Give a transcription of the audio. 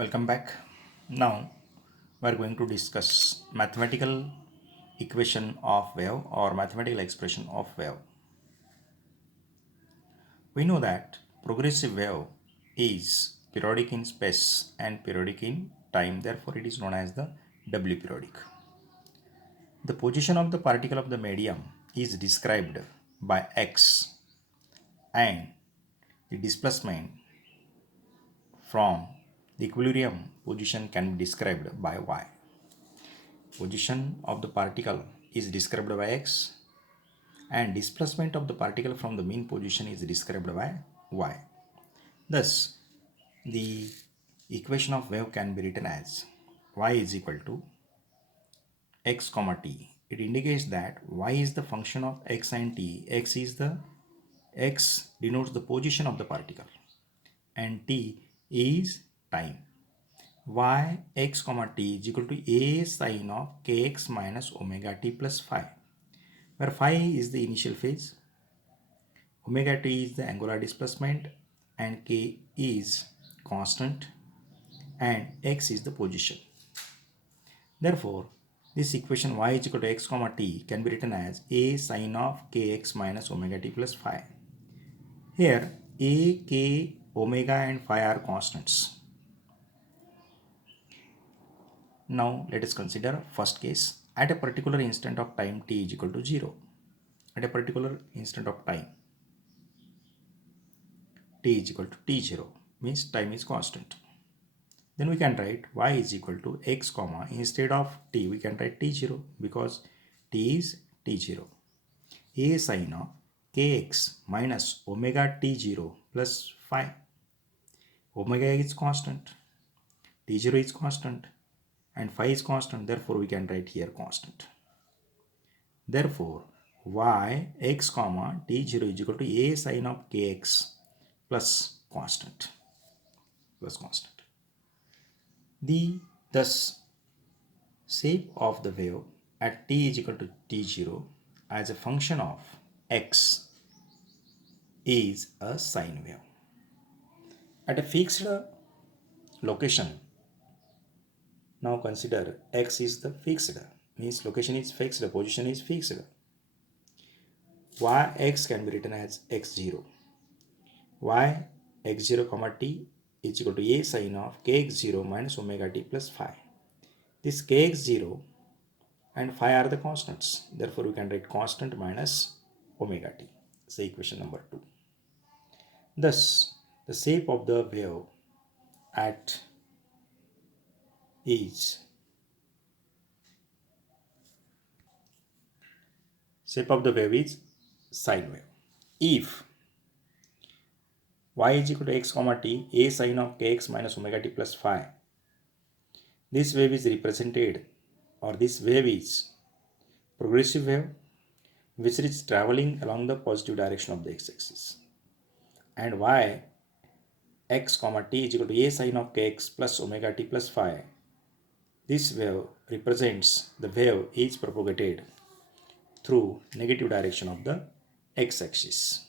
Welcome back. Now we are going to discuss mathematical equation of wave or mathematical expression of wave. We know that progressive wave is periodic in space and periodic in time, therefore it is known as the W periodic. The position of the particle of the medium is described by x and the displacement from the equilibrium position can be described by y. Position of the particle is described by x and displacement of the particle from the mean position is described by y. Thus, the equation of wave can be written as y is equal to x comma t. It indicates that y is the function of x and t. X denotes the position of the particle and t is time. Y x comma t is equal to a sine of kx minus omega t plus phi, where phi is the initial phase, omega t is the angular displacement, and k is constant, and x is the position. Therefore, this equation y is equal to x comma t can be written as a sine of kx minus omega t plus phi. Here, a, k, omega and phi are constants. Now let us consider first case. At a particular instant of time t is equal to 0. At a particular instant of time t is equal to t0 means time is constant. Then we can write y is equal to x comma, instead of t we can write t0 because t is t0. A sine of kx minus omega t0 plus phi. Omega is constant, t0 is constant, and phi is constant, therefore we can write here constant. Therefore, y x comma t0 is equal to a sine of kx plus constant. Thus shape of the wave at t is equal to t0 as a function of x is a sine wave. At a fixed location, now consider x is the fixed, means location is fixed, position is fixed. Yx can be written as x0. Y x0 comma t is equal to a sine of kx0 minus omega t plus phi. This kx0 and phi are the constants. Therefore, we can write constant minus omega t. So, equation number 2. Thus, the shape of the wave at is sine wave. If y is equal to x comma t, a sine of kx minus omega t plus phi, this wave is represented, or this wave is progressive wave which is traveling along the positive direction of the x-axis, and y x comma t is equal to a sine of kx plus omega t plus phi, this wave represents the wave is propagated through negative direction of the x-axis.